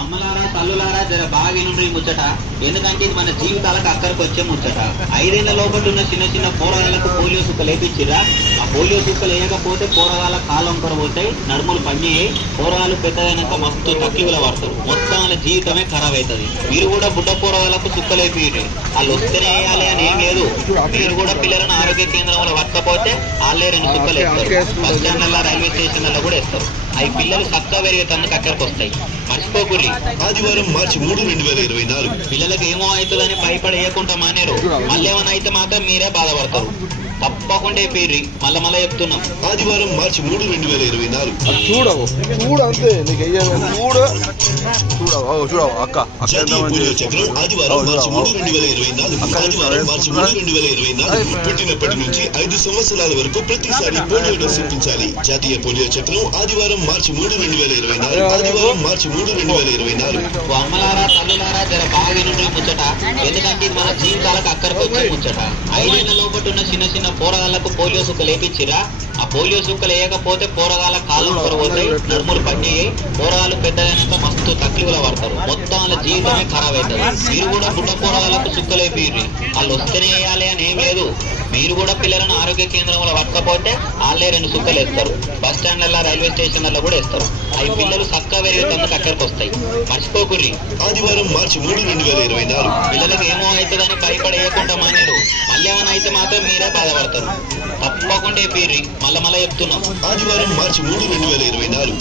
అమ్మలారా తల్లులారా జర బాగా నుండి ముచ్చట. ఎందుకంటే ఇది మన జీవితాలకు అక్కడికి వచ్చే ముచ్చట. ఐదేళ్ళ లోపల ఉన్న చిన్న చిన్న పోరగాళ్ళకు పోలియో సుక్కలు వేపించిరా ఆ పోలియో సుక్కలు వేయకపోతే పోరగాళ్ళ కాలం కొరబోతాయి నడుములు పనిచేయి పోరగాళ్ళు పెద్దదైనాక మస్తు తక్కివుల పడతారు. మొత్తం వాళ్ళ జీవితమే ఖరాబ్ అవుతుంది మీరు కూడా బుడ్డ పోరగాళ్ళకు సుక్కలు వేపియండి వాళ్ళు వస్తేనే వేయాలి అని ఏం లేదు. మీరు కూడా పిల్లలను ఆరోగ్య కేంద్రంలో పట్టకపోతే వాళ్ళే రెండు సుక్కలు వేస్తారు. బస్ స్టాండ్లలో రైల్వే స్టేషన్లలో కూడా వేస్తారు. అవి పిల్లలు చక్కగా పెరిగేటందుకు అక్కడికి వస్తాయి. మర్చిపోకుర్రి. ఆదివారం మార్చి మూడు రెండు వేల ఇరవై నాలుగు. పిల్లలకి ఏమో అవుతుందని భయపడేయకుండా మానేరు. మళ్ళీ ఏమైనా అయితే మాత్రం మీరే బాధపడతారు. తప్పకుండా పేర్రి మళ్ళీ మళ్ళీ చెప్తున్నాం. ఆదివారం మార్చి మూడు రెండు వేల ఇరవై నాలుగు. చూడవు. చూడు అంతే నీకు అయ్యాను చూడు. చూడవు చూడవు అక్క అక్క ఆదివారం మార్చి. మూడు రెండు వేల ఇరవై నాలుగు. ఆదివారం మార్చి మూడు రెండు వేల ఇరవై నాలుగు. పుట్టినప్పటి నుంచి ఐదు సంవత్సరాల వరకు ప్రతిసారి పోలియో డోస్ ఇప్పించాలి. జాతీయ పోలియో చక్రం ఆదివారం మార్చి మూడు రెండు వేల ఇరవై నాలుగు. ఆదివారం మార్చి మూడు రెండు వేల ఇరవై నాలుగు. అమ్మలారా తల్లులారా జర బాగా నుండి ముచ్చట. ఎందుకంటే మన జీవితాలకు అక్కడికి వచ్చే ముచ్చట. ఐదేళ్ళ లోపల ఉన్న చిన్న చిన్న పోరగాళ్ళకు పోలియో సుక్కలు వేపించిరా ఆ పోలియో సుక్కలు వేయకపోతే పోరగాళ్ళ కాలం కొరబోతాయి నడుములు పనిచేయి పోరగాళ్ళు పెద్దదైనాక మస్తు తక్కివుల పడతారు. మొత్తం వాళ్ళ జీవితమే ఖరాబ్ అవుతుంది. మీరు కూడా బుడ్డ పోరగాళ్ళకు సుక్కలు వేపిర్రి వాళ్ళు వస్తేనే వేయాలి అని ఏం లేదు. మీరు కూడా పిల్లలను ఆరోగ్య కేంద్రంలో పట్టకపోతే వాళ్ళే రెండు సుక్కలు వేస్తారు. బస్ స్టాండ్లలో రైల్వే స్టేషన్లలో కూడా వేస్తారు. అవి పిల్లలు చక్కగా పెరిగేటందుకు అక్కడికి వస్తాయి. మర్చిపోకుర్రి. ఆదివారం మార్చి మూడు రెండు వేల ఇరవై నాలుగు. పిల్లలకి ఏమో అవుతుందని భయపడేయకుండా మానేరు. అయితే మాత్రం మీరే బాధపడతారు. తప్పకుండా పీరి మళ్ళీ మళ్ళీ చెప్తున్నాం. ఆదివారం మార్చి మూడు రెండు వేల ఇరవై నాలుగు.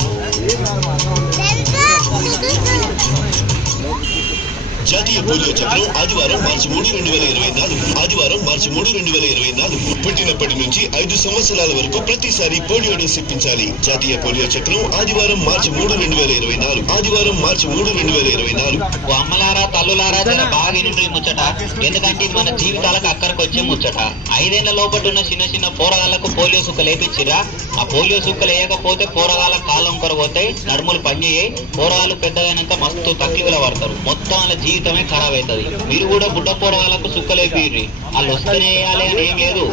జాతీయ పోలియో చక్రం ఆదివారం మార్చి మూడు రెండు వేల ఇరవై నాలుగు. ఆదివారం మార్చి మూడు రెండు వేల ఇరవై నాలుగు. పుట్టినప్పటి నుంచి ఐదు సంవత్సరాల వరకు ప్రతిసారి పోలియో డోస్ ఇప్పించాలి జాతీయ పోలియో చక్రం ఆదివారం మార్చి మూడు రెండు వేల ఇరవై నాలుగు. ఆదివారం మార్చి మూడు రెండు వేల ఇరవై నాలుగు. అమ్మలారా తల్లులారా చాలా బాగా నుండి ముచ్చట. ఎందుకంటే ఇది మన జీవితాలకు అక్కడికి వచ్చే ముచ్చట. ఐదేళ్ళ లోపల ఉన్న చిన్న చిన్న పోరగాళ్ళకు పోలియో సుక్కలు వేపించిరా ఆ పోలియో సుక్కలు వేయకపోతే పోరగాళ్ళ కాలం కొరబోతాయి నడుములు పనిచేయి పోరగాళ్ళు పెద్దదైనాక మస్తు తక్కువలో పడతారు. మొత్తం వాళ్ళ జీవితమే ఖరాబ్ అవుతుంది. మీరు కూడా బుడ్డ పోరగాళ్ళకు సుక్కలు వేపిర్రి వాళ్ళు వస్తేనే వేయాలి అని ఏం లేదు.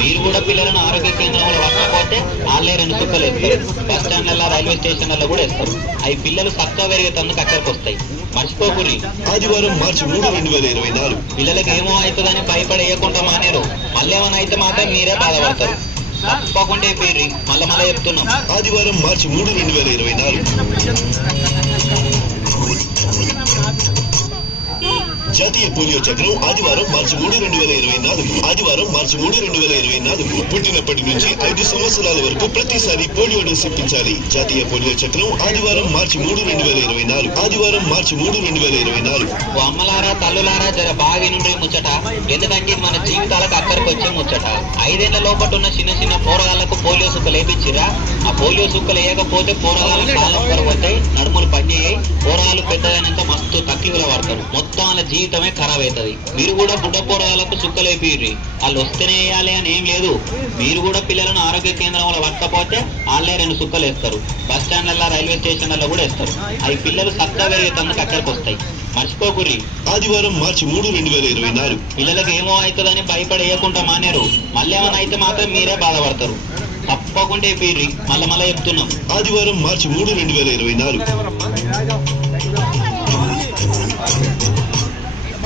మీరు కూడా పిల్లలను ఆరోగ్య కేంద్రంలో పట్టకపోతే వాళ్ళే రెండు సుక్కలు వేస్తారు బస్ స్టాండ్లలో రైల్వే స్టేషన్లలో కూడా వేస్తారు. అవి పిల్లలు చక్కగా పెరిగేటందుకు అక్కడికి వస్తాయి. మర్చిపోకుర్రి ఆదివారం మార్చి మూడు రెండు వేల ఇరవై నాలుగు. పిల్లలకి ఏమో అవుతుందని భయపడేయకుండా మానేరు. మళ్ళీ ఏమైనా అయితే మాత్రం మీరే బాధపడతారు. తప్పకుండా పేర్రి మళ్ళీ మళ్ళీ చెప్తున్నాం. ఆదివారం మార్చి మూడు రెండు వేల ఇరవై నాలుగు. జాతీయ పోలియో చక్రం ఆదివారం మార్చి మూడు రెండు వేల ఇరవై నాలుగు. ఆదివారం మార్చి మూడు రెండు వేల ఇరవై నాలుగు. పుట్టినప్పటి నుంచి ఐదు సంవత్సరాల వరకు ప్రతిసారి పోలియో డోస్ ఇప్పించాలి జాతీయ పోలియో చక్రం ఆదివారం మార్చి మూడు రెండు వేల ఇరవై నాలుగు. ఆదివారం మార్చి మూడు రెండు వేల ఇరవై నాలుగు. అమ్మలారా తల్లులారా జర బాగా నుండి ముచ్చట. ఎందుకంటే మన జీవితాలకు అక్కడికి వచ్చే ముచ్చట. ఐదేళ్ళ లోపల ఉన్న చిన్న చిన్న పోరగాళ్ళకు పోలియో సుక్కలు వేపించిరా ఆ పోలియో సుక్కలు వేయకపోతే పోరగాళ్ళ కాలం కొరబోతాయి నడుములు పనిచేయి పోరగాళ్ళు పెద్దదైనంత మస్తు తక్కువలో పడతారు మొత్తం వాళ్ళ జీవితమే ఖరాబ్ అవుతుంది. మీరు కూడా బుడ్డ పోరగాళ్ళకు సుక్కలు వేపిర్రి వాళ్ళు వస్తేనే వేయాలి అని ఏం లేదు. మీరు కూడా పిల్లలను ఆరోగ్య కేంద్రంలో పట్టకపోతే వాళ్ళే రెండు సుక్కలు వేస్తారు. బస్ స్టాండ్లలో రైల్వే స్టేషన్లలో కూడా వేస్తారు. అవి పిల్లలు చక్కగా పెరిగేటందుకు అక్కడికి వస్తాయి. మర్చిపోకుర్రి. ఆదివారం మార్చి మూడు రెండు వేల ఇరవై నాలుగు. పిల్లలకి ఏమో అవుతుందని భయపడేయకుండా మానేరు. మళ్ళీ ఏమైనా అయితే మాత్రం మీరే బాధపడతారు. తప్పకుండా పీర్రి మళ్ళీ మళ్ళీ చెప్తున్నాం. ఆదివారం మార్చి మూడు రెండు వేల ఇరవై నాలుగు.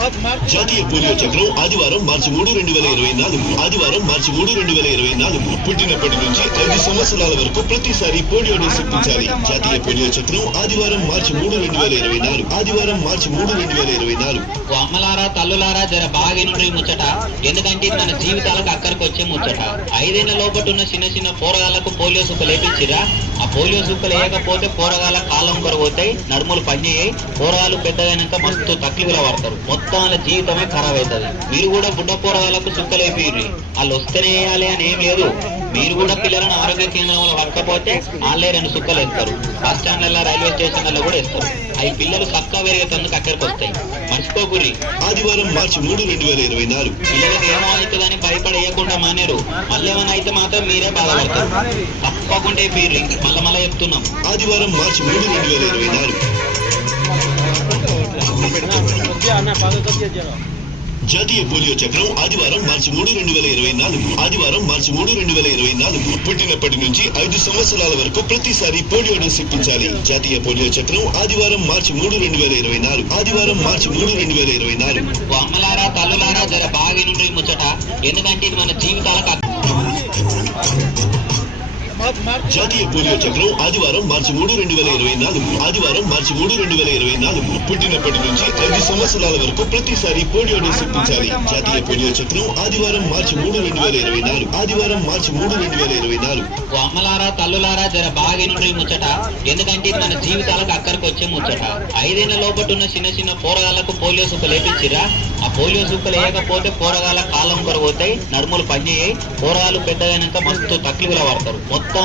జాతీయ పోలియో చక్రం ఆదివారం మార్చి మూడు రెండు వేల ఇరవై నాలుగు. ఆదివారం మార్చి మూడు రెండు వేల ఇరవై నాలుగు. పుట్టినప్పటి నుంచి ఐదు సంవత్సరాల వరకు ప్రతిసారి పోలియో డోస్ ఇప్పించాలి జాతీయ పోలియో చక్రం ఆదివారం మార్చి మూడు రెండు వేల ఇరవై నాలుగు. ఆదివారం మార్చి మూడు రెండు వేల ఇరవై నాలుగు. అమ్మలారా తల్లులారా జర బాగా నుండి ముచ్చట. ఎందుకంటే మన జీవితాలకు అక్కడికి వచ్చే ముచ్చట. ఐదేళ్ళ లోపల ఉన్న చిన్న చిన్న పోరగాళ్ళకు పోలియో సుక్కలు వేపించిరా ఆ పోలియో సుక్కలు వేయకపోతే పోరగాళ్ళ కాలం కొరబోతాయి నడుములు పనిచేయి పోరగాళ్ళు పెద్దదైనాక మస్తు తక్కివుల పడతారు మొత్తం వాళ్ళ జీవితమే ఖరాబ్ అవుతుంది మీరు కూడా బుడ్డ పోరగాళ్ళకు సుక్కలు వేపిర్రి. వాళ్ళు వస్తేనే వేయాలి అని ఏం లేదు. మీరు కూడా పిల్లలను ఆరోగ్య కేంద్రంలో పట్టకపోతే వాళ్ళే రెండు సుక్కలు వేస్తారు. బస్ స్టాండ్లలో రైల్వే స్టేషన్లలో కూడా వేస్తారు. అవి పిల్లలు చక్కగా పెరిగేటందుకు అక్కడికి వస్తాయి. మర్చిపోకుర్రి. ఆదివారం మార్చి మూడు రెండు వేల ఇరవై నాలుగు. పిల్లలకి ఏమో అవుతుందని భయపడేయకుండా మానేరు. మళ్ళీ ఏమైనా అయితే మాత్రం మీరే బాధపడతారు. తప్పకుండా పీర్రి మళ్ళీ మళ్ళీ చెప్తున్నాం. ఆదివారం మార్చి మూడు రెండు వేల ఇరవై నాలుగు. జాతీయ పోలియో చక్రం ఆదివారం మార్చి మూడు రెండు వేల ఇరవై నాలుగు. ఆదివారం మార్చి మూడు రెండు వేల ఇరవై నాలుగు. పుట్టినప్పటి నుంచి ఐదు సంవత్సరాల వరకు ప్రతిసారి పోలియో డోస్ ఇప్పించాలి జాతీయ పోలియో చక్రం ఆదివారం మార్చి మూడు రెండు వేల ఇరవై నాలుగు. ఆదివారం మార్చి మూడు రెండు వేల ఇరవై నాలుగు. అమ్మలారా తల్లులారా జర బాగా నుండి ముచ్చట. ఎందుకంటే ఇది మన జీవితాలకు జాతీయ పోలియో చక్రం ఆదివారం మార్చి మూడు రెండు వేల ఇరవై నాలుగు. ఆదివారం మార్చి మూడు రెండు వేల ఇరవై నాలుగు. పుట్టినప్పటి నుంచి ఐదు సంవత్సరాల వరకు ప్రతిసారి పోలియో డోస్ ఇప్పించాలి జాతీయ పోలియో చక్రం ఆదివారం మార్చి మూడు రెండు వేల ఇరవై నాలుగు. ఆదివారం మార్చి మూడు రెండు వేల ఇరవై నాలుగు. అమ్మలారా తల్లులారా జర బాగా నుండి ముచ్చట. ఎందుకంటే మన జీవితాలకు అక్కడికి వచ్చే ముచ్చట. ఐదేళ్ళ ఉన్న చిన్న చిన్న పోరగాళ్ళకు పోలియో సుక్కలు వేపించిరా ఆ పోలియో సుక్కలు వేయకపోతే పోరగాళ్ళ కాలం కొరగోతాయి నడుములు పనిచేయి పోరగాళ్ళు పెద్దగైనాక మస్తు తక్లీఫుల పడతారు మొత్తం